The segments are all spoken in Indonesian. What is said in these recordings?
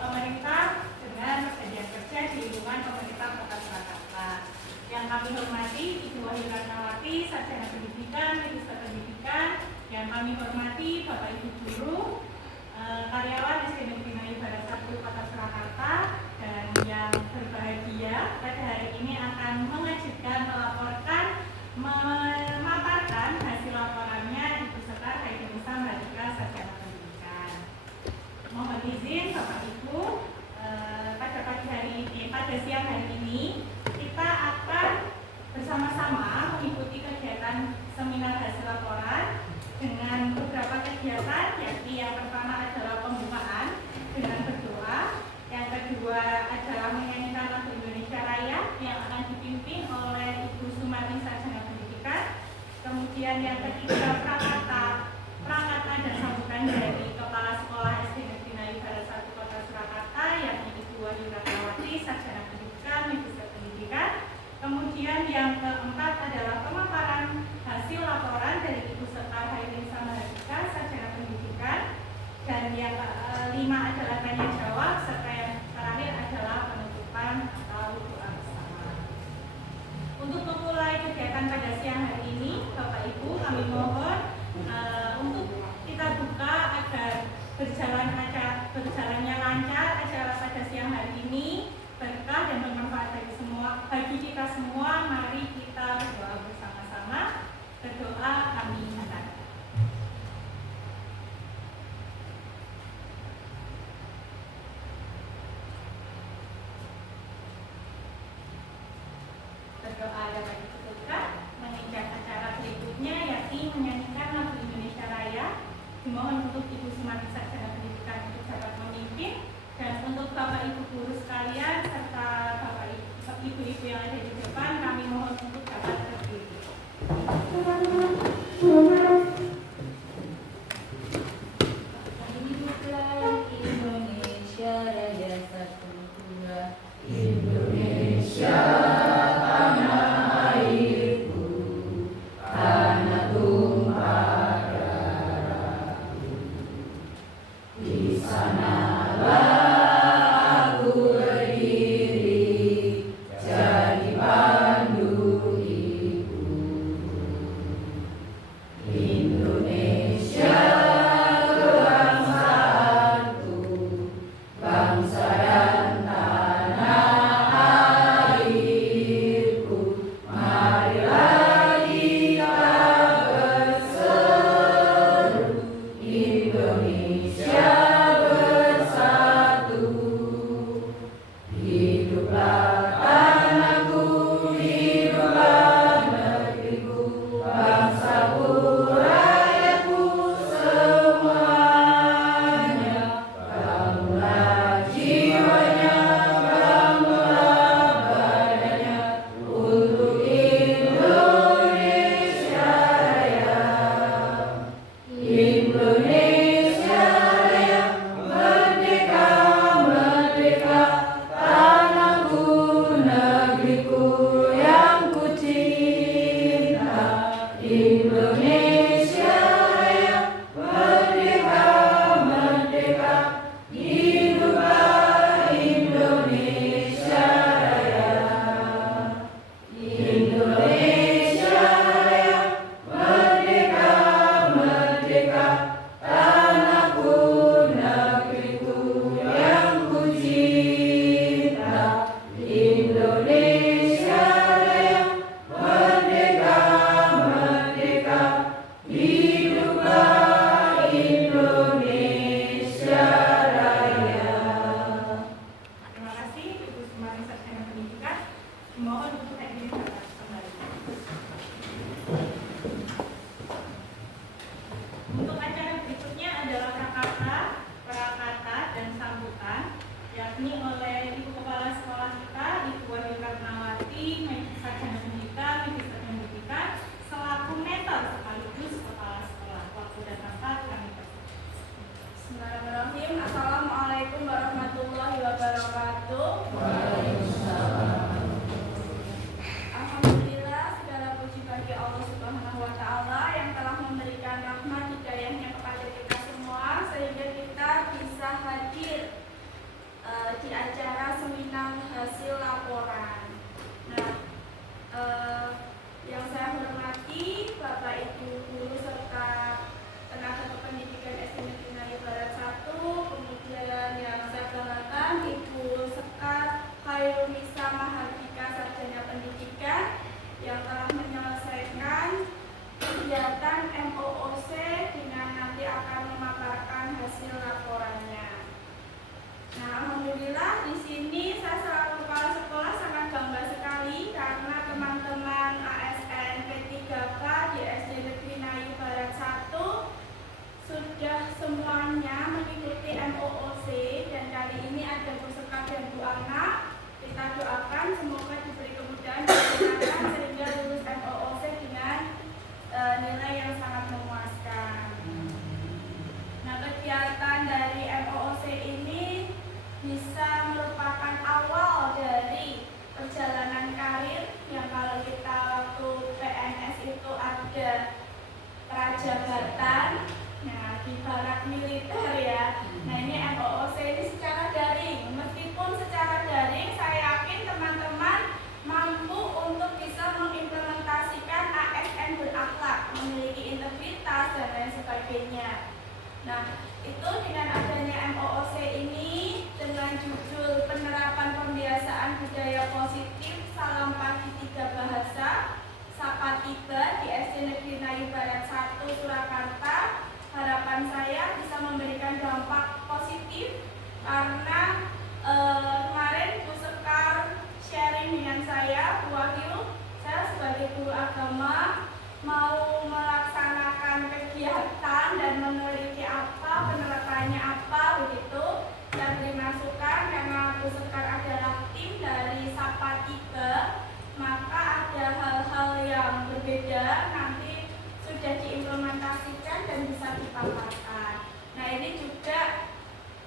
pemerintah dengan pekerjaan kerja di lingkungan pemerintah Kota Surakarta. Yang kami hormati Ibu Wahyu Ratnawati, Sarjana Pendidikan, Magister Pendidikan. Yang kami hormati Bapak Ibu Guru, karyawan SD Negeri Nayibara 1 Kota Surakarta, dan yang berbahagia pada hari ini akan mengajukan, melaporkan, memaparkan hasil laporannya Ibu Sekar Haidinusa Mardika, Sarjana Pendidikan. Mohon izin Bapak Ibu, pada pagi hari ini, pada siang hari ini kita akan bersama-sama mengikuti kegiatan seminar hasil laporan dengan beberapa kegiatan, yakni yang pertama adalah pembukaan dengan berdoa, yang kedua adalah menyanyikan lagu Indonesia Raya yang akan dipimpin oleh Ibu Sumarni, Sarjana Pendidikan. Kemudian yang ketiga prakata dan sambutan dari Kepala Sekolah SD Negeri Nayibara 1 Kota Surakarta, yakni Ibu Wahyu Ratnawati, Sarjana Pendidikan, Magister Pendidikan. Kemudian yang keempat adalah pemaparan hasil laporan dari Ibu Sekar Haidinusa Mardika, Sarjana Pendidikan. Dan yang kelima adalah tanya jawab, serta yang terakhir adalah penutupan atau doa bersama. Untuk memulai kegiatan pada siang hari ini, Bapak Ibu, kami mohon untuk kita buka agar berjalannya lancar acara pada siang hari ini, berkah dan bermanfaat bagi kita semua. Mari kita berdoa bersama-sama. Berdoa kami nyatakan. Berdoa dapat dicukupkan. Menginjak acara berikutnya, yakni menyanyikan lagu Indonesia Raya. Dimohon untuk Ibu Sumarni, Sarjana Pendidikan, untuk dapat memimpin, dan untuk Bapak Ibu guru sekalian serta Bapak Ibu-ibu yang ada di depan, kami mohon untuk dapat berdiri. Indonesia Raya satu dua. Indonesia tanah airku, tanah tumpah darahku. Di sanalah aku berdiri, jadi pandu ibu. Indonesia kebangsaanku, bangsa dan tanah airku. Marilah kita berseru, Indonesia bersatu. Hiduplah tanahku, hiduplah negeriku, bangsaku, rakyatku semuanya. Bangunlah jiwanya, bangunlah badannya, untuk Indonesia Raya. Indonesia Raya, merdeka, merdeka, tanahku, negeriku yang ku cinta. Indonesia Raya, merdeka, merdeka, hiduplah Indonesia Raya. Indonesia Raya, merdeka, merdeka, tanahku, negeriku yang ku cinta. Indonesia Raya, merdeka, merdeka, hiduplah Indonesia Raya. Terima kasih Ibu Sumarni, Sarjana Pendidikan. Mohon untuk hadir kembali. Untuk acara berikutnya adalah prakata dan sambutan, yakni oleh Ibu Kepala Sekolah kita, Ibu Wahyu Ratnawati, Sarjana Pendidikan, Magister Pendidikan, selaku mentor sekaligus Kepala Sekolah. Waktu dan tempat kami persilakan. Bismillahirrahmanirrahim. Assalamualaikum warahmatullahi wabarakatuh. Alhamdulillah, segala puji bagi Allah Subhanahu wa Ta'ala yang telah memberikan rahmat hidayahnya kepada kita semua, sehingga kita bisa hadir karena kemarin Bu Sekar sharing dengan saya, Bu Wahyu, saya sebagai guru agama mau melaksanakan kegiatan dan meneliti apa, penerapannya apa begitu. Saya beri masukan karena Bu Sekar adalah tim dari Sapa 3, maka ada hal-hal yang berbeda nanti sudah diimplementasikan dan bisa dipaparkan. Nah, ini juga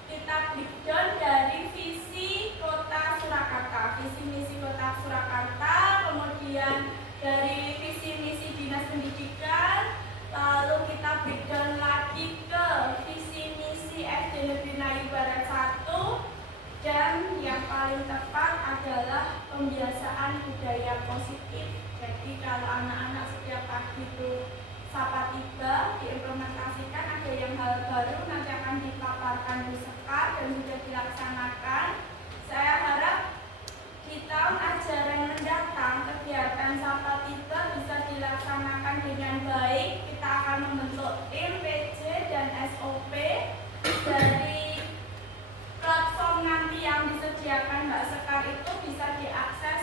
kita breakdown dari visi Kota Surakarta, visi misi Kota Surakarta, kemudian dari visi misi Dinas Pendidikan, lalu kita breakdown lagi ke visi misi SD Negeri Melayu Barat 1, dan yang paling tepat adalah pembiasaan budaya positif. Jadi kalau anak-anak setiap pagi itu Sapa 3 diimplementasikan, ada yang hal baru nanti akan dipaparkan di Sekar dan sudah dilaksanakan. Saya harap di tahun ajaran mendatang kegiatan Sapa 3 bisa dilaksanakan dengan baik. Kita akan membentuk tim PJ dan SOP dari platform nanti yang disediakan Mbak Sekar itu bisa diakses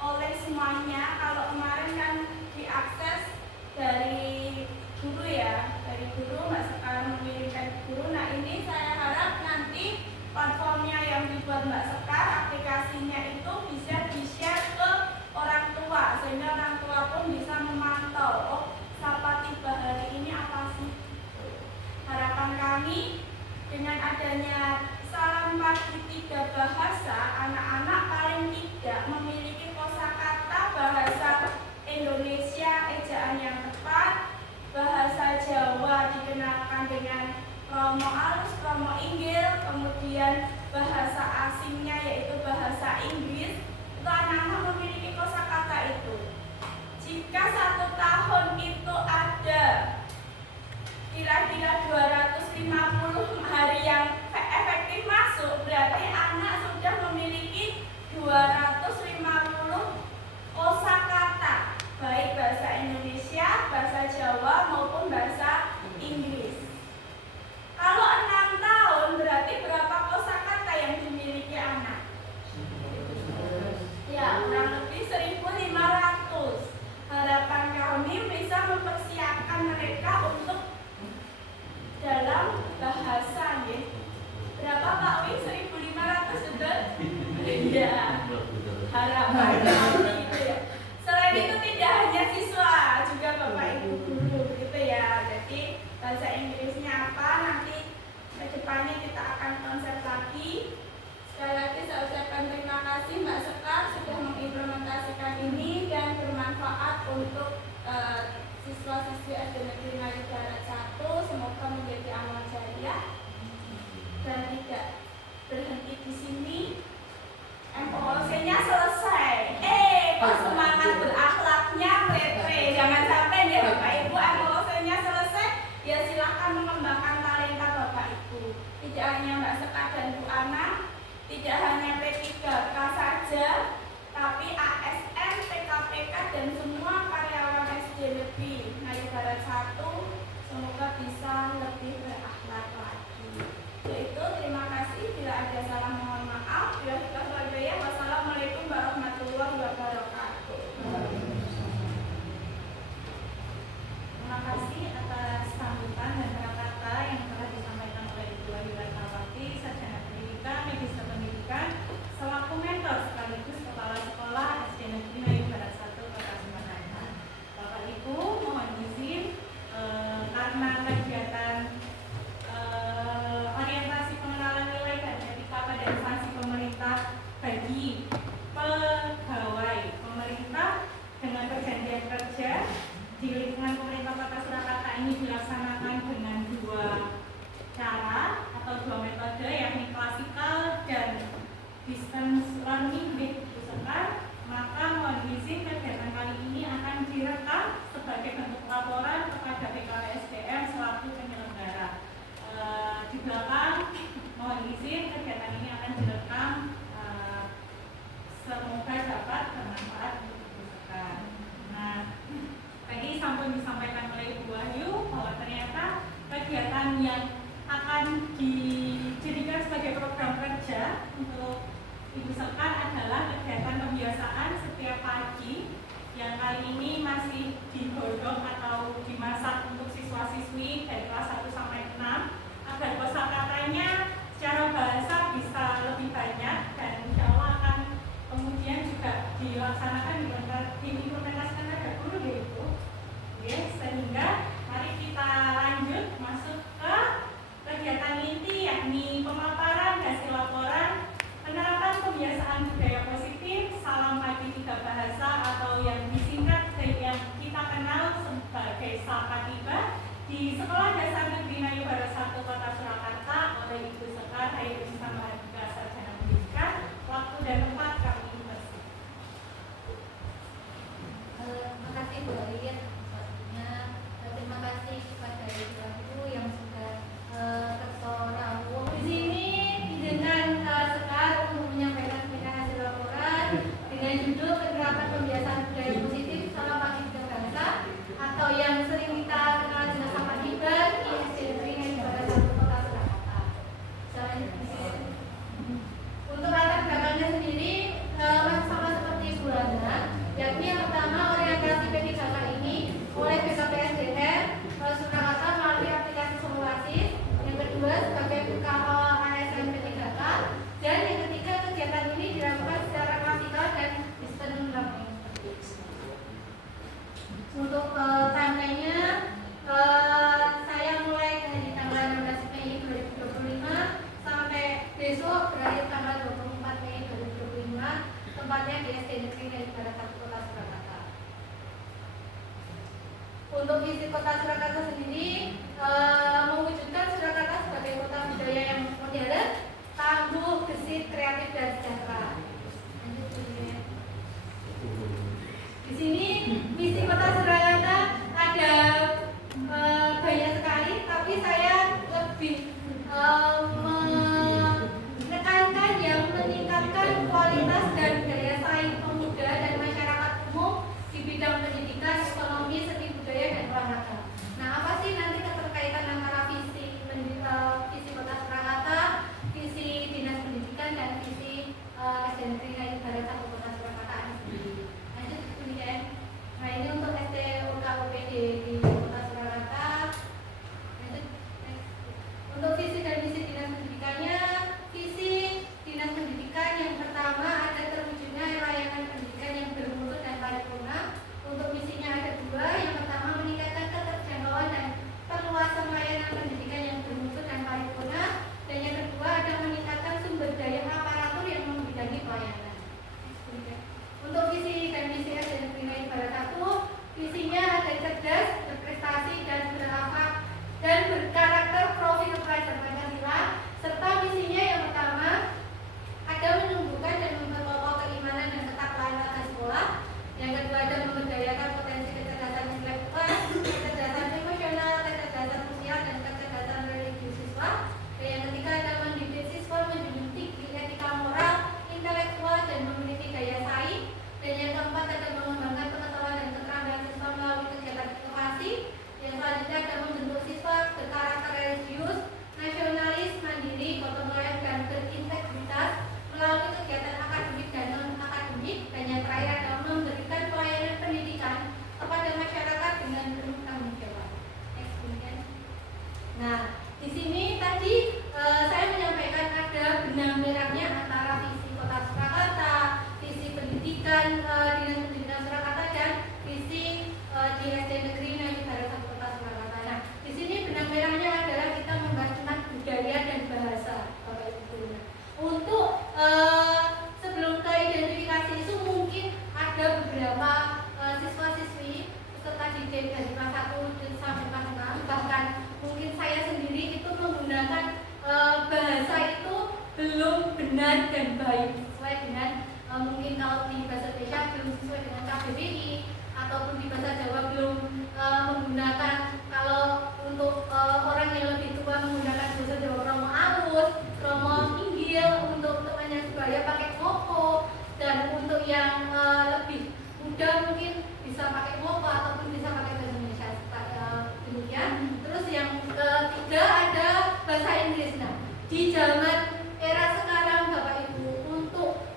oleh semuanya. Kalau kemarin kan diakses dari guru ya, dari guru Mbak Sekar mengirimkan guru. Nah, ini saya harap nanti platformnya yang dibuat Mbak Sekar, aplikasinya itu bisa di-share ke orang tua, sehingga orang tua pun bisa memantau, oh Sapa 3 hari ini apa sih. Harapan kami dengan adanya Salam Pagi 3 bahasa, anak-anak paling tidak memiliki kosakata bahasa Indonesia ejaan yang tepat, bahasa Jawa dikenalkan dengan kromo alus, kromo inggil, kemudian bahasa asingnya yaitu bahasa Inggris. Itu anak-anak memiliki kosakata itu. Jika 1 tahun itu ada kira-kira 250 hari yang efektif masuk, berarti anak sudah memiliki 250 kosakata, baik bahasa Indonesia, bahasa Jawa maupun bahasa Inggris. Kalau 6 tahun berarti berapa kosakata yang dimiliki anak? Ya, kurang lebih 1.500. Harapan kami bisa mempersiapkan mereka untuk dalam bahasa, ya. Berapa Pak Wi? 1.500 betul? Iya. Harapan kami itu ya. Selain itu tidak hanya siswa, juga Bapak Ibu guru gitu ya. Jadi bahasa Inggrisnya apa nanti ke depannya kita akan konsep lagi. Sekali lagi saya ucapkan terima kasih Mbak Sekar sudah mengimplementasikan ini dan bermanfaat untuk siswa-siswi SD Negeri Melayu Barat 1. Semoga menjadi amal jariah dan tidak berhenti di sini. MOOC-nya selesai. Kok semangat berakhlaknya metre. Jangan sampai ya Bapak Ibu, MOOC-nya selesai, ya silahkan mengembangkan talenta Bapak Ibu. Tidak hanya Mbak Sekar dan Bu Ana, tidak hanya P3K saja, tapi ASN, PKPK dan semua karyawan SD Negeri Melayu Barat 1 semoga bisa lebih berakhlak lagi. Yaitu terima kasih, bila ada salah mohon maaf. Wassalamualaikum warahmatullahi wabarakatuh. Terima kasih atas sambutan dan kata-kata yang telah disampaikan oleh Ibu Wahyu Ratnawati, Sarjana Pendidikan, Magister Pendidikan, selaku mentor sekaligus Kepala Sekolah SD Negeri Melayu Barat 1 Kota Surakarta. Bapak Ibu, mohon izin karena kegiatan orientasi pengenalan nilai dan etika pada instansi pemerintah bagi pegawai pemerintah dengan perjanjian kerja di lingkungan pemerintah Kota Surakarta ini dilaksanakan dengan 2 cara atau 2 metode, yakni klasikal dan distance learning diusahakan. Maka mohon izin kegiatan kali ini akan direkam sebagai bentuk laporan kepada BKWSDM selaku penyelenggara. Di belakang mohon izin kegiatan ini akan direkam, semoga dapat bermanfaat untuk diusahakan. Nah, tadi sampun disampaikan oleh Ibu Wahyu bahwa ternyata kegiatan yang akan dijadikan sebagai program Ibu Sekar adalah kegiatan pembiasaan setiap pagi yang kali ini masih digodok atau dimasak untuk siswa-siswi dari kelas 1 sampai 6 agar kosakatanya secara bahasa bisa lebih banyak dan insya Allah akan kemudian juga dilaksanakan diimplementasikan pada guru yaitu sehingga mari kita lanjut masuk ke kegiatan inti yakni pemaparan hasil laporan penerapan kebiasaan budaya positif salam pagi 3 bahasa atau yang disingkat yang kita kenal sebagai Sapa Tiba di Sekolah Dasar Negeri Nayu Barat 1 Kota Surakarta oleh Ibu Sekar Hairunisa Mahardika Sarjana Pendidikan. Waktu dan tempat kami persilakan. Terima kasih Bu Alia waktunya. Terima kasih kepada ibu yang sudah tersorawuh di sini dengan Sekar untuk menyampaikan hasil laporan dengan judul penerapan kebiasaan budaya positif salam pagi 3 bahasa atau yang sering kita kenal dengan Sapa Tiba di SD Negeri Nayu Barat 1 Kota Surakarta. Untuk latar belakangnya sendiri sama seperti Bu Lana, yakni yang pertama orientasi P3K ini oleh BKPSDM Surakarta melalui aplikasi Simulasis, yang kedua sebagai KO ASN P3K, dan yang ketiga kegiatan ini dilakukan secara klasikal dan distance learning. Untuk timelinenya saya mulai dari tanggal 16 Mei 2025 sampai besok berakhir tanggal 24 Mei 2025, tempatnya di SD Negeri Nayu Barat 1 Kota Surakarta. Untuk visi Kota Surakarta sendiri mewujudkan Surakarta sebagai kota budaya yang modern, tangguh, gesit, kreatif dan sejahtera. Di sini visi Kota Surakarta ada banyak sekali, tapi saya lebih menekankan yang meningkatkan kualitas dan daya saing pemuda dan masyarakat umum di bidang pendidikan, ekonomi, seni budaya dan olahraga. Nah, apa sih nanti keterkaitan antara visi Kota Surakarta, visi Dinas Pendidikan dan visi SD Negeri Nayu Barat 1 Kota Surakarta ini sendiri. Lanjut kemudian. Nah, ini untuk SD UKUPD di Kota Surakarta. Lanjut. Untuk visi dan misi Dinas Pendidikannya, visi Dinas Pendidikan yang pertama ada terwujudnya layanan pendidikan yang bermutu dan paripurna. Untuk misinya ada dua, yang pertama meningkatkan keterjangkauan dan perluasan layanan pendidikan yang bermutu dan paripurna, dan yang kedua ada meningkatkan sumber daya aparatur yang membidangi pelayanan. Untuk visi dan misi SD Negeri Nayu Barat 1, visinya ada cerdas, berprestasi dan berakhlak dan berkarakter profil pelajar Pancasila, serta misinya yang pertama ada menumbuhkan dan memperkokoh keimanan dan ketakwaan warga sekolah. Yang kedua ada memberdayakan potensi kecerdasan intelektual, kecerdasan emosional, kecerdasan sosial dan kecerdasan religius siswa. Dan yang ketiga ada mendidik siswa menjunjung tinggi etika moral, intelektual dan memiliki daya saing. Dan yang keempat ada mengembangkan pengetahuan dan keterampilan siswa melalui kegiatan inovasi. Yang selanjutnya ada membentuk siswa berkarakter religius, nasionalis, mandiri, gotong royong dan berintegritas melalui kegiatan akademik dan non akademik. Dan yang terakhir adalah memberikan pelayanan pendidikan kepada masyarakat dengan penuh tanggung jawab. Nah, di sini tadi saya menyampaikan ada benang merahnya antara visi Kota Surakarta, visi pendidikan Dinas Pendidikan Surakarta dan visi di SD Negeri Nayu Barat 1 Kota Surakarta. Nah, di sini benang merahnya adalah kita membahas tentang budaya dan bahasa, Bapak Ibu. Untuk sebelum ke identifikasi itu mungkin ada beberapa siswa-siswi peserta didik dari kelas 1 sampai kelas 6, bahkan mungkin saya sendiri itu menggunakan bahasa itu belum benar dan baik sesuai dengan mungkin kalau di bahasa Indonesia belum sesuai dengan KBBI, ataupun di bahasa Jawa belum menggunakan, kalau untuk orang yang lebih tua menggunakan bahasa Jawa kromo alus, kromo inggil, untuk temannya sebaya pakai ngopo, dan untuk yang lebih muda mungkin bisa pakai ngopo ataupun bisa pakai bahasa Indonesia demikian. Terus yang ketiga ada bahasa Inggris. Nah, di zaman era sekarang Bapak Ibu, untuk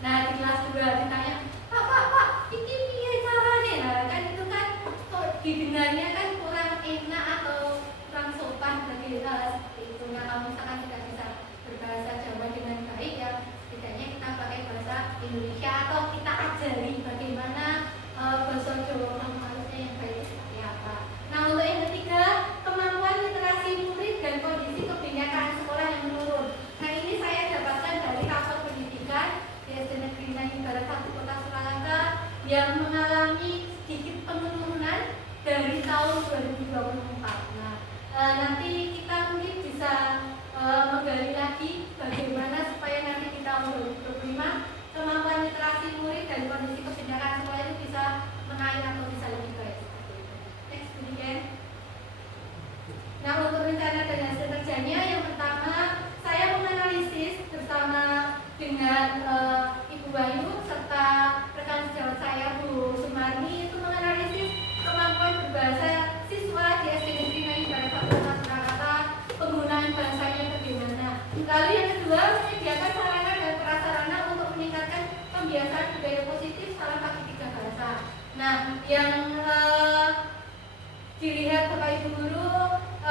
Nah di kelas 2 ditanya, Pak, ini piye caranya? Nah kan itu kan kok didengarnya kan kurang enak atau kurang sopan bagi kita seperti itu. Nah kalau misalkan tidak bisa berbahasa Jawa dengan baik ya setidaknya kita pakai bahasa Indonesia atau kita ajari bagaimana bahasa Jawa harusnya yang baik seperti apa. Nah untuk yang ketiga, kemampuan literasi murid dan kondisi kebijakan sekolah yang menurun. Nah ini saya dapatkan dari rapor pendidikan di SD Negeri Nanging Barat 1 Kota Surakarta yang mengalami sedikit penurunan dari tahun 2024. Nah nanti kita mungkin bisa menggali lagi bagaimana supaya nanti di tahun 2025 kemampuan literasi murid dan kondisi kebijakan sekolah itu bisa menaik atau bisa lebih baik seperti itu. Next, kemudian. Nah untuk rencana dan hasil kerjanya yang pertama saya menganalisis bersama dengan Ibu Bayu serta rekan sejawat saya Bu Sumarni itu menganalisis kemampuan berbahasa siswa di SD Negeri Nanging Barat 1 Kota Surakarta, penggunaan bahasanya bagaimana. Lalu yang kedua menyediakan sarana dan prasarana untuk meningkatkan pembiasaan budaya positif salah pakai 3 bahasa. Nah yang dilihat Bapak Ibu Guru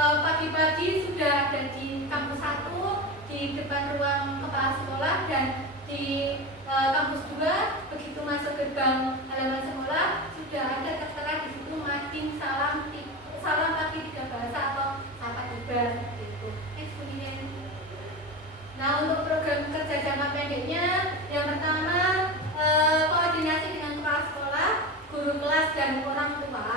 pagi-pagi sudah ada di kampus 1 di depan ruang kepala sekolah dan di kampus 2 begitu masuk gerbang halaman sekolah sudah ada tertera di situ mading salam pakai 3 bahasa atau sapa tiba seperti itu. Next, kemudian. Nah untuk program kerja jangka pendeknya yang pertama koordinasi dengan kepala sekolah, guru kelas dan orang tua.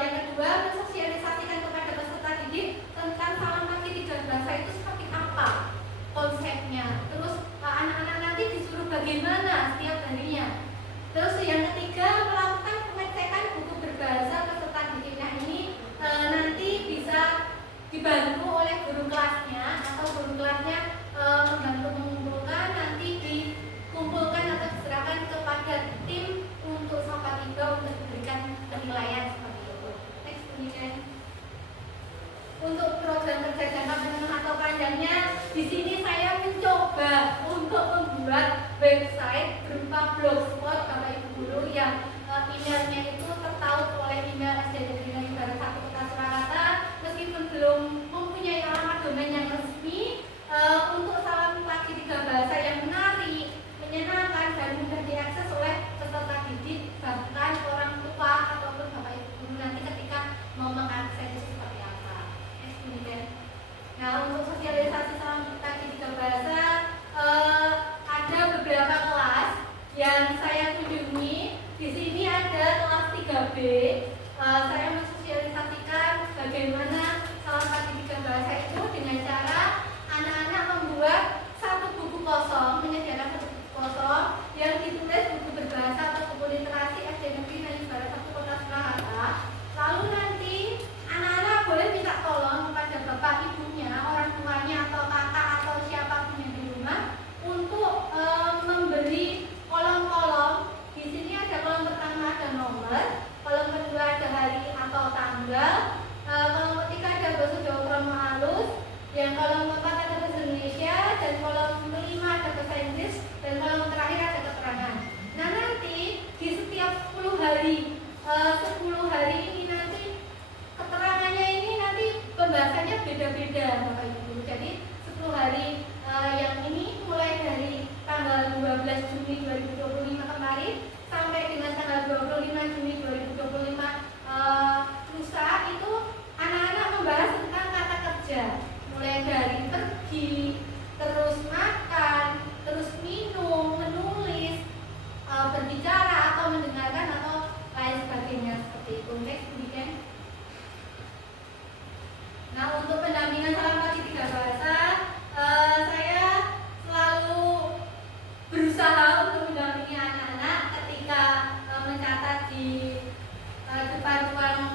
Yang kedua mensosialisasikan kepada peserta didik tentang salam pakai 3 bahasa itu seperti apa konsepnya. Terus anak-anak nanti disuruh bagaimana setiap harinya. Terus yang ketiga melakukan pengecekan buku berbahasa peserta didik. Nah ini nanti bisa dibantu oleh guru kelasnya atau guru kelasnya membantu mengumpulkan, nanti dikumpulkan atau diserahkan kepada tim untuk sapa tiga untuk diberikan penilaian seperti itu. Next, kemudian. Untuk program kerja jangka menengah atau panjangnya, di sini saya mencoba untuk membuat website berupa blogspot Bapak Ibu Guru yang emailnya itu tertaut oleh email SD Negeri Nanging Barat 1 Kota Surakarta, meskipun belum mempunyai alamat domain yang resmi. Untuk salam pagi 3 bahasa yang menarik, menyenangkan dan mudah diakses oleh peserta didik bahkan orang tua ataupun Bapak Ibu Guru nanti ketika mau mengakses seperti apa. Next, kemudian. Nah untuk sosialisasi salam pagi 3 bahasa ada beberapa kelas yang saya kunjungi. Di sini ada kelas 3B. Saya mensosialisasikan bagaimana salam pagi 3 bahasa itu dengan cara anak-anak membuat satu buku kosong, menyediakan satu buku kosong yang ditulis buku berbahasa atau buku literasi SD Negeri Nanging Barat 1 Kota Surakarta. Lalu nanti anak-anak boleh minta tolong kepada bapak ibunya, orang tuanya atau kakak atau siapapun yang di rumah untuk memberi kolom-kolom. Di sini ada kolom pertama ada nomor, kolom kedua ada hari atau tanggal, kolom ketiga ada bahasa Jawa Kromo halus, yang kolom keempat ada bahasa Indonesia, dan kolom kelima ada bahasa Inggris, dan kolom terakhir ada keterangan. Nah nanti di setiap 10 hari ini nanti keterangannya ini nanti pembahasannya beda-beda Bapak Ibu. Jadi 10 hari yang ini mulai dari tanggal 12 Juni 2025 kemarin sampai dengan tanggal 25 Juni 2025 lusa itu anak-anak membahas tentang kata kerja, mulai dari pergi, terus makan, terus minum, menulis, berbicara atau mendengarkan atau lain sebagainya seperti itu. Next, kemudian. Nah untuk pendampingan salam pagi 3 bahasa saya selalu berusaha untuk mendampingi anak-anak ketika mencatat di depan ruang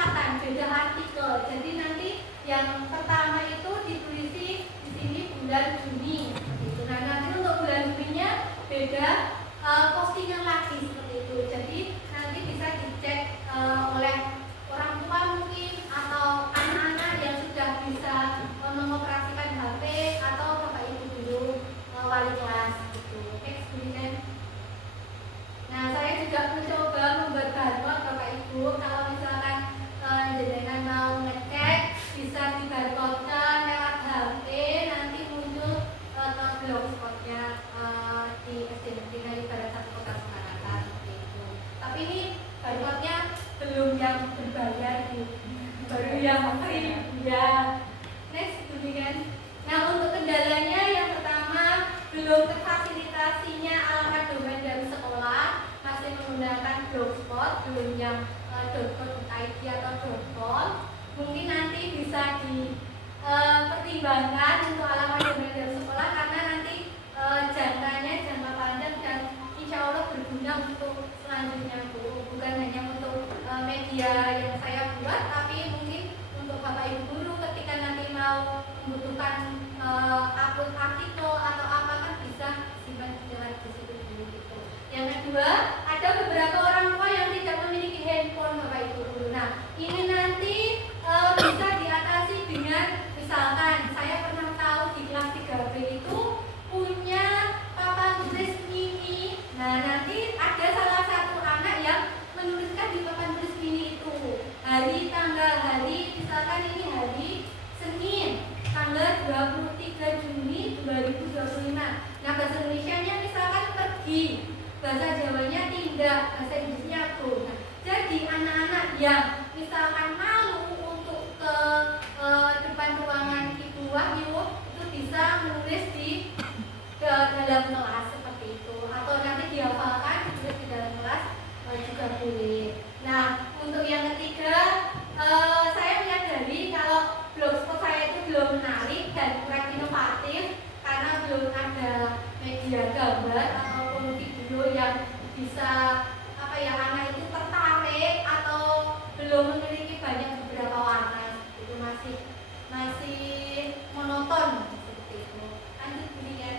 kesepakatan, beda artikel. Jadi nanti yang pertama itu ditulisi di sini bulan Juni. Gitu. Nah nanti untuk bulan Juninya beda postingan lagi seperti itu. Jadi nanti bisa dicek oleh orang tua mungkin atau anak-anak yang sudah bisa mengoperasikan HP atau bapak ibu guru wali kelas gitu. Kemudian, nah saya juga mencoba membuat barcode bapak ibu kalau misalkan jenengan mau ngecek bisa di barcode-nya lewat HP nanti muncul ke blogspotnya di SD Negeri Ngayu Barat 1 Kota Semarang seperti itu. Tapi ini barcode-nya belum yang berbayar baru yang free ya. Next kemudian. Nah untuk kendalanya yang pertama belum terfasilitasinya alamat domain dari sekolah, masih menggunakan blogspot, belum yang .co.id atau .com. Mungkin nanti bisa dipertimbangkan untuk alamat domain dari sekolah karena nanti jangkanya jangka panjang dan insya Allah berguna untuk selanjutnya Bu. Bukan hanya untuk media yang saya buat, tapi mungkin untuk bapak ibu guru ketika nanti mau membutuhkan upload artikel atau apa kan bisa simpan jelas di situ dulu gitu. Yang kedua, ada beberapa orang tua yang tidak memiliki handphone bapak ibu guru. Nah ini nanti bisa diatasi dengan misalkan saya pernah tahu di kelas 3B itu punya papan tulis mini. Nah nanti ada salah satu anak yang menuliskan di papan tulis mini itu hari, tanggal, hari, misalkan ini hari Senin tanggal 23 Juni 2025. Nah bahasa Indonesianya misalkan pergi, bahasa Jawanya tidak, bahasa Inggrisnya go. Nah, jadi anak-anak yang misalkan malu untuk ke depan ruangan Ibu Wahyu itu bisa menulis di dalam kelas seperti itu, atau nanti dihafalkan ditulis di dalam kelas juga boleh. Nah untuk yang ketiga saya menyadari kalau blogspot saya itu belum menarik dan kurang inovatif karena belum ada media gambar ataupun video yang bisa apa ya anak itu tertarik atau belum memiliki banyak beberapa warna itu masih monoton seperti itu. Lanjut kemudian.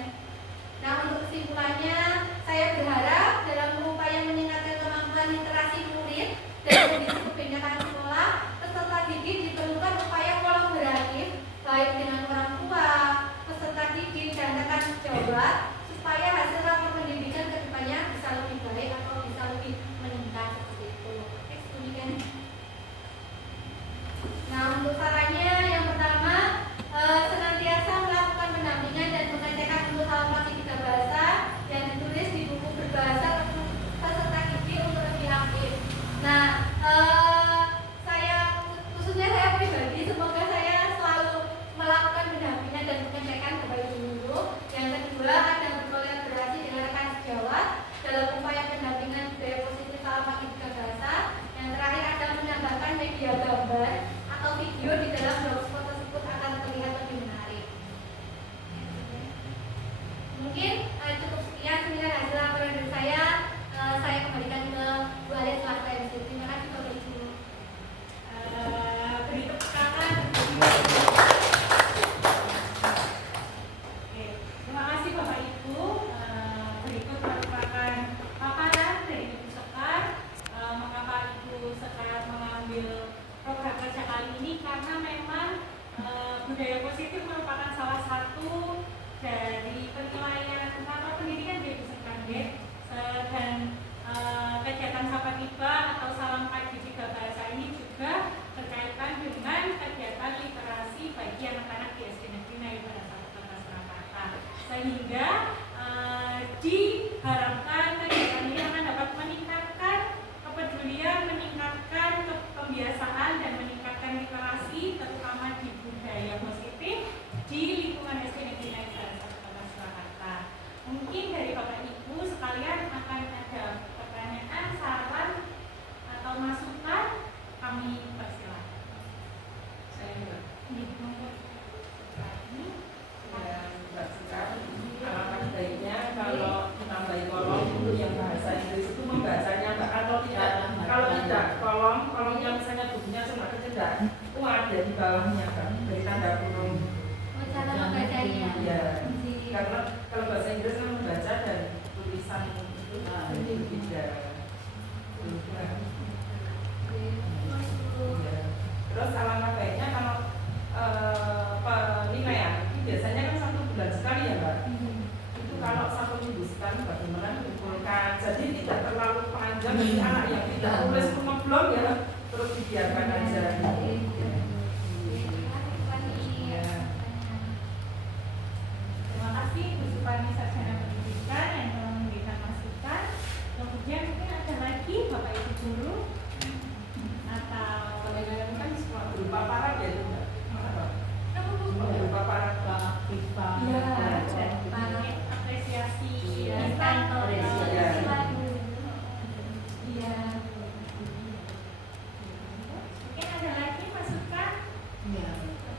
Nah untuk kesimpulannya saya berharap dalam upaya meningkatkan kemampuan literasi murid dan kondisi kebinekaan sekolah peserta didik diperlukan upaya kolaboratif baik dengan orang tua, peserta didik dan rekan sejawat supaya hasil rapor pendidikan kedepannya bisa lebih baik atau bisa lebih meningkat seperti itu. Kemudian. Nah untuk sarannya yang pertama senantiasa melakukan pendampingan dan pengecekan untuk halaman 3 bahasa yang ditulis di buku berbahasa peserta didik untuk lebih aktif. Nah khususnya saya pribadi semoga saya selalu melakukan pendampingan dan pengecekan kepada guru. Yang kedua ada berkolaborasi dengan rekan sejawat dalam upaya pendampingan budaya positif selama 3 bahasa. Yang terakhir ada menambahkan media gambar atau video di dalam blogspot tersebut akan terlihat lebih menarik. Mungkin cukup sekian seminar hasil laporan dari saya. Saya kembalikan ke Bu Alis selaku MC. Terima kasih Bapak Ibu. Beri tepuk tangan. Oke, terima kasih Bapak Ibu. Berikut merupakan paparan dari Ibu Sekar. Mengapa Ibu Sekar mengambil program kerja kali ini karena memang budaya positif merupakan salah satu dari penilaian utama pendidikan di Ibu Sekar dan kegiatan Sapa Tiba atau Salam Pagi 3 Bahasa ini juga berkaitan dengan kegiatan literasi bagi anak-anak di SD Negeri Ngayu Barat 1 Kota Surakarta, sehingga diharapkan kegiatan ini akan dapat meningkatkan kepedulian, meningkatkan pembiasaan dan meningkatkan literasi terutama di budaya positif di lingkungan SD Negeri Ngayu Barat 1 Kota Surakarta. Mungkin dari Bapak Ibu sekalian akan ada pertanyaan, saran atau masukan, kami persilakan. tidak kuat ya di bawahnya kan dari tanda kurung. Oh, cara membacanya. Ya, Di- karena kalau bahasa Inggris kan membaca dan tulisan itu berbeda. Ya. Terus alangkah baiknya kalau penilaian itu biasanya kan 1 bulan sekali ya Mbak. Itu kalau 1 minggu sekali bagaimana dikumpulkan. Jadi tidak terlalu panjang bagi anak yang tidak tulis rumah belum ya terus dibiarkan aja. Terima kasih Bu Supani Sarjana Pendidikan yang telah memberikan masukan. Kemudian mungkin ada lagi Bapak Ibu guru atau Penilaian kan semua berupa parat ya itu Mbak. Apa? Apa? Berupa parat. Iya, ada apresiasi kantor. Iya. Mungkin ada lagi masukan.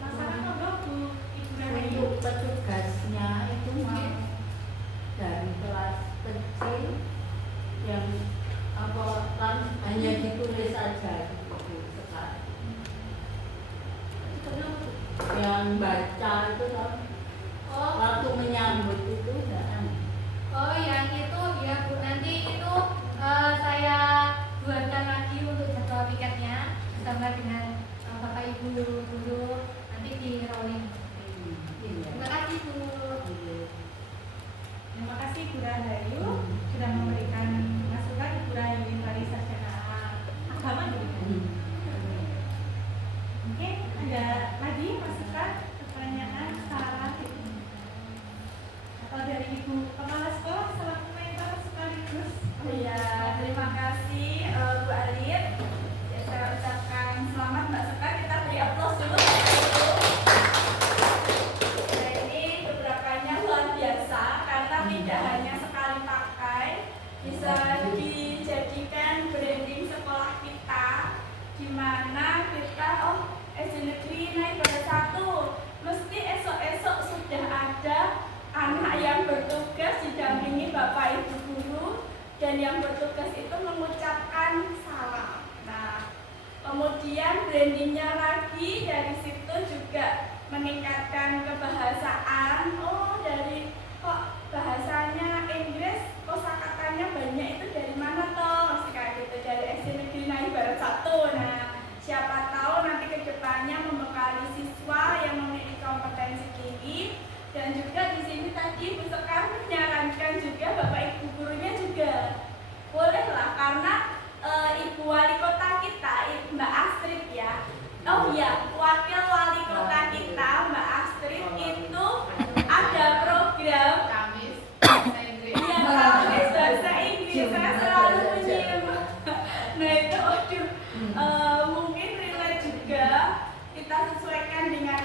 Masalah monggo Bu Ibu Rahayu. Untuk petugasnya itu mah dari kelas kecil yang apa kan hanya ditulis saja gitu sekali. Yang baca itu kan Oh, waktu menyambut itu udah oh yang itu ya Bu, nanti itu saya buatkan lagi untuk jadwal piketnya bersama dengan Bapak Ibu guru nanti di rolling. Terima kasih Bu. Terima kasih Bu Rahayu sudah memberikan masukan. Bu Rahayu Infari Sarjana Agama juga. Mungkin ada lagi masukan, pertanyaan, saran atau dari Ibu Kepala Sekolah selaku mentor sekaligus. Iya, terima kasih Bu Alit. Ya, saya ucapkan selamat Mbak Sekar. Kita beri aplaus dulu. Nah, ini beberapanya luar biasa karena tidak hanya sekali pakai, bisa dijadikan branding sekolah kita, di mana kita SD Negeri naik pada 1 mesti esok-esok sudah ada anak yang bertugas didampingi Bapak Ibu guru dan yang bertugas itu mengucapkan salam. Nah, kemudian brandingnya lagi dari situ juga meningkatkan kebahasaan. Oh, dari kok bahasanya Inggris, kosakatanya banyak, itu dari mana toh? Kayak gitu, dari SD Negeri Naik Barat 1. Nah, siapa tahu nanti kedepannya membekali siswa yang memiliki kompetensi tinggi. Dan juga di sini tadi Bu Sekar menyarankan juga Bapak Ibu gurunya juga bolehlah, karena Ibu Wali Kota kita Mbak Astrid ya. Oh iya, wakil wali kota kita Mbak Astrid itu ada program Kamis bahasa Inggris. Iya, Kamis bahasa Inggris. Saya selalu menyimak. Nah itu mungkin relate juga, kita sesuaikan dengan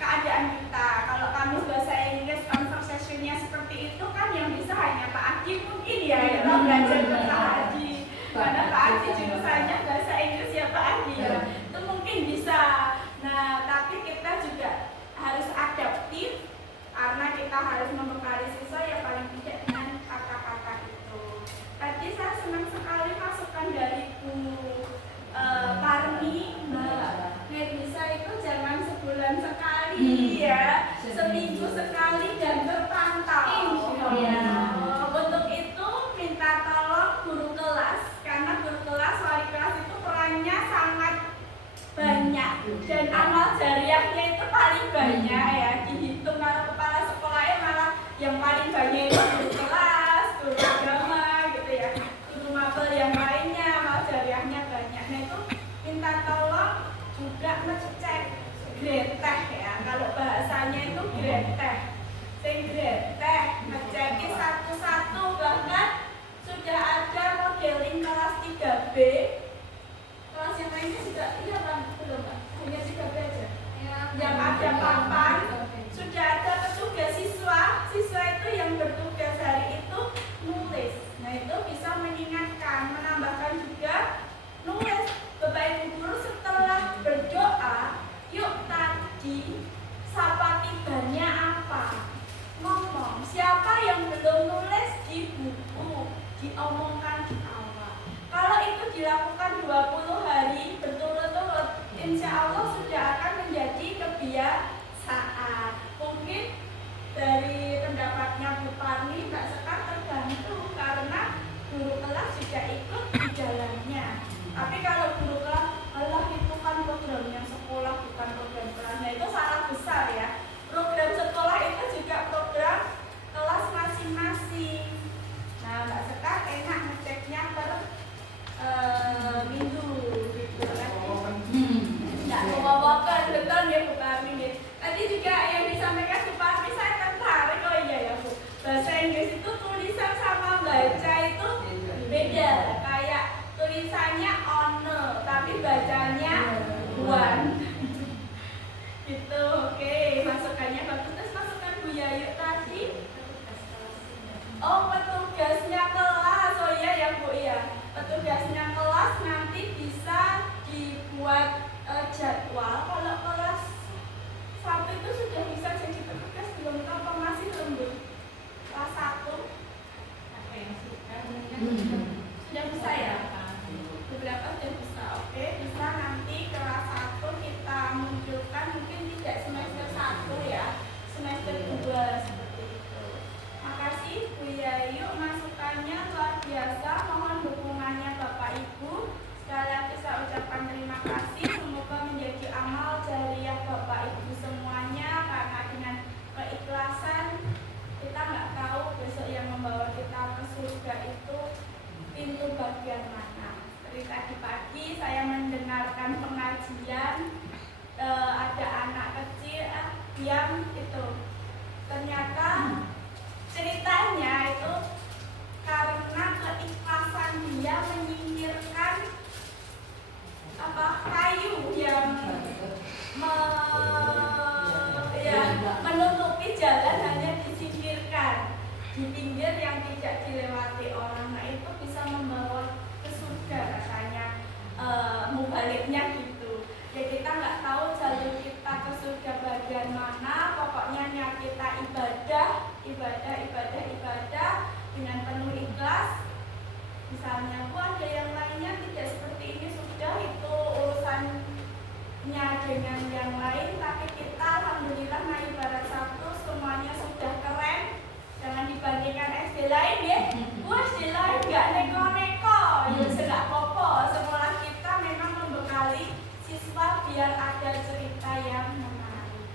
keadaan kita. Kalau Kamis bahasa Inggris conversationnya seperti itu kan yang bisa hanya Pak Adi mungkin ya, kita belajar ke Pak Adi. Karena Pak Adi jurusannya bahasa Inggris ya Pak Adi ya. Itu mungkin bisa. Nah, tapi kita juga harus adaptif karena kita harus membekali siswa ya paling tidak dengan kata-kata itu. Tadi saya senang sekali masukan dari Bu Parmi, Mbak Nirmisa itu jangan sebulan sekali ya, seminggu sekali dan terpantau. Ya. Untuk itu minta tolong guru kelas, karena guru kelas, wali kelas itu perannya sangat banyak dan amal jariahnya itu paling banyak ya, dihitung kalau kepala sekolahnya malah yang paling banyak itu guru kelas, guru agama gitu ya, guru mapel yang lainnya amal jariahnya banyak. Nah itu minta tolong juga ngecek greteh ya, kalau bahasanya itu greteh, greteh ngecekin satu-satu, bahkan sudah ada modeling kelas 3B. Kelas yang lainnya juga iya kan, belum Pak? Hanya 3B aja. Yang ada papan, sudah ada petugas siswa. Siswa itu yang bertugas hari itu nulis. Nah itu bisa mengingatkan, menambahkan juga nulis. Bapak Ibu guru setelah berdoa, yuk tadi sapa tibanya apa? Ngomong. Siapa yang belum nulis di buku, diomongkan di awal. Kalau itu dilakukan insya Allah sudah akan menjadi kebiasaan. Mungkin dari pendapatnya Bu Parni, Mbak Sekar tergantung karena guru kelas juga ikut di jalannya. Tapi kalau guru kelas, Allah itu kan programnya sekolah bukan program kelas, nah itu salah besar ya. Program sekolah itu juga program kelas masing-masing. Nah, Mbak Sekar enak ngeceknya per minggu gitu kan. Nggak membawakan, betul ya Bu Parmi. Tadi juga yang disampaikan Bu Parmi saya tertarik, oh iya ya Bu. Bahasa Inggris itu tulisan sama baca itu beda. Kayak tulisannya honor, tapi bacanya one. Gitu, oke. Masukannya bagus. Terus masukan Bu Yayu tadi. Oh, petugasnya kelas. Oh iya ya Bu ya. Petugasnya kelas nanti bisa dibuat jadwal. Kalau kelas 1 itu sudah bisa jadi petugas belum tahu apa masih lembut. Kelas 1 Apa yang sudah sudah bisa ya? Beberapa sudah bisa. Oke, bisa nanti kelas 1 kita munculkan mungkin tidak semester 1 ya. Semester 2 seperti itu. Makasih Bu Yayu, masukannya luar biasa. Mohon dukungannya Bapak Ibu. Sekali lagi saya ucapkan terima kasih. Semoga menjadi amal jariah Bapak Ibu semuanya, karena dengan keikhlasan kita nggak tahu besok yang membawa kita ke surga itu pintu bagian mana. Seperti tadi pagi saya mendengarkan pengajian, ada anak kecil yang itu ternyata ceritanya itu karena keikhlasan dia menyingkirkan kayu yang menutupi jalan, hanya disingkirkan di pinggir yang tidak dilewati orang. Nah itu bisa membawa ke surga katanya, mubaliknya gitu. Ya kita nggak tahu jalur kita ke surga bagian mana, pokoknya niat kita ibadah dengan penuh ikhlas. Misalnya, ada yang lainnya tidak seperti ini, sudah itu urusannya dengan yang lain. Tapi kita alhamdulillah naik ibarat satu, semuanya sudah keren. Jangan dibandingkan SD lain ya. SD lain nggak neko-neko, ya sudah popo. Sekolah kita memang membekali siswa biar ada cerita yang menarik.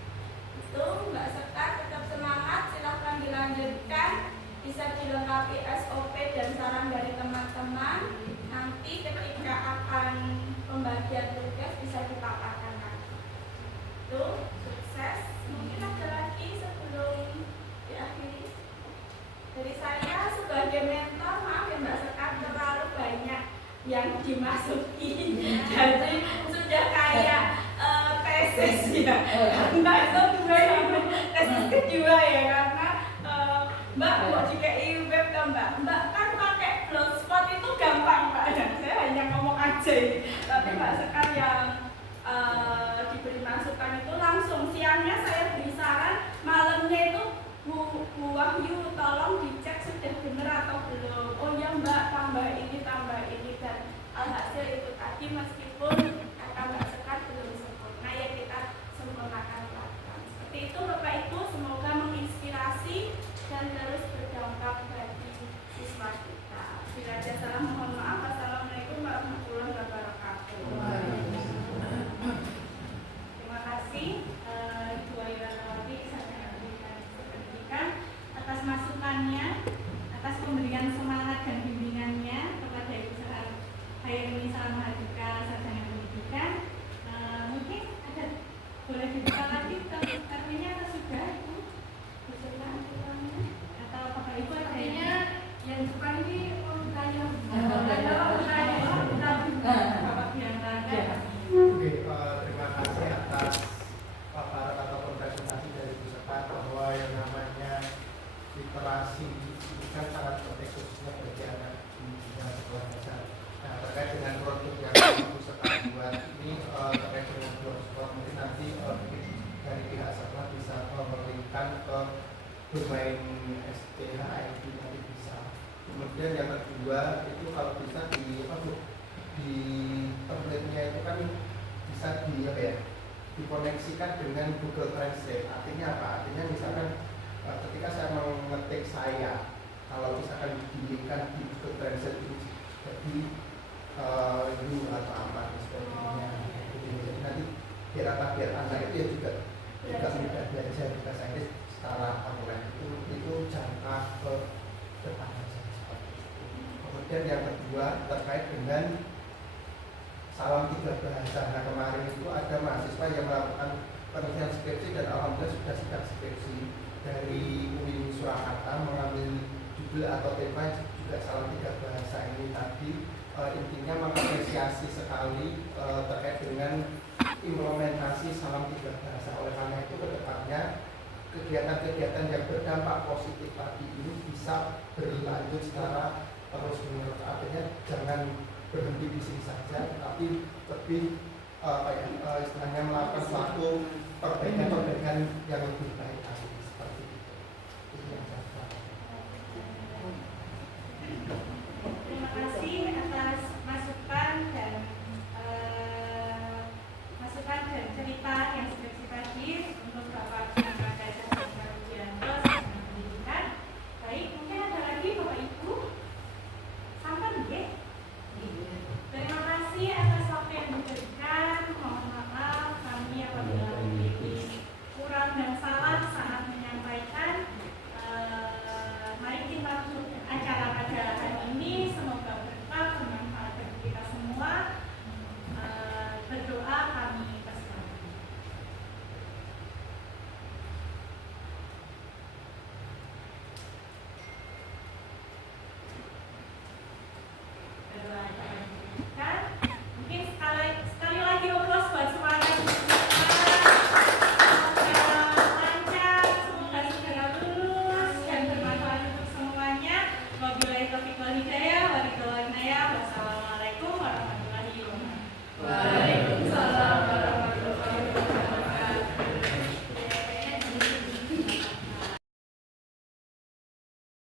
Itu Mbak Sekar, tetap semangat, silahkan dilanjutkan. Bisa dilengkapi SOP dan saran dari teman-teman. Nanti ketika akan pembagian tugas bisa dipaparkan lagi. Itu sukses. Mungkin ada lagi sebelum diakhiri. Dari saya sebagai mentor, maaf ya Mbak Sekar, terlalu banyak yang dimasuki. Jadi sudah kayak tesis ya. Nah itu juga yang tesis kedua ya, karena Mbak mau DKI web kan Mbak kan pakai blogspot itu gampang Mbak, dan saya hanya ngomong aja ini. Tapi Mbak Sekar yang diberi masukan itu langsung siangnya saya beri saran, malamnya itu Bu Wahyu tolong dicek sudah benar atau belum. Oh ya Mbak, tambah ini dan alhasil itu tadi meskipun kata Mbak Sekar belum sempurna ya kita sempurnakan pelan-pelan. Seperti itu Bapak Ibu, semoga menginspirasi dan terus berdampak bagi siswa kita. Bila ada salah mohon maaf. Wassalamualaikum warahmatullahi wabarakatuh. Terima kasih Ibu Ayu Ratnawati, Sarjana Pendidikan, atas masukannya, atas pemberian semangat dan bimbingannya kepada Ibu Hairunisa Salam Mahardika, Sarjana Pendidikan. Mungkin ada boleh dibuka lagi terminnya atau sudah Ibu? Atau apakah Ibu adanya yang depan ini tanya Bapak Biantara. Oke, terima kasih atas paparan ataupun presentasi dari Bu Sekar bahwa yang namanya literasi ini kan sangat penting khususnya bagi anak di sekolah dasar. Nah, terkait dengan produk yang Bu Sekar buat ini terkait dengan blogspot, mungkin nanti dari pihak sekolah bisa memberikan ke domain STHID nanti bisa. Kemudian yang kedua itu kalau bisa di template-nya itu kan bisa dikoneksikan dengan Google Translate. Artinya apa? Artinya misalkan ketika saya mengetik saya, kalau misalkan dilinkkan di Google Translate itu jadi you atau apa dan sebagainya. Jadi nanti biar anak itu ya juga mudah belajar bahasa Inggris secara online itu jangka ke depan saja seperti itu. Kemudian yang kedua terkait dengan salam 3 bahasa. Nah kemarin itu ada mahasiswa yang melakukan penelitian skripsi dan alhamdulillah sudah sidang skripsi dari UIN Surakarta mengambil judul atau tema juga salam 3 bahasa ini tadi. Intinya mengapresiasi sekali terkait dengan implementasi salam 3 bahasa. Oleh karena itu kedepannya kegiatan-kegiatan yang berdampak positif tadi ini bisa berlanjut secara terus menerus. Artinya jangan berhenti di sini saja, tapi lebih istilahnya melakukan suatu perbaikan yang lebih baik lagi.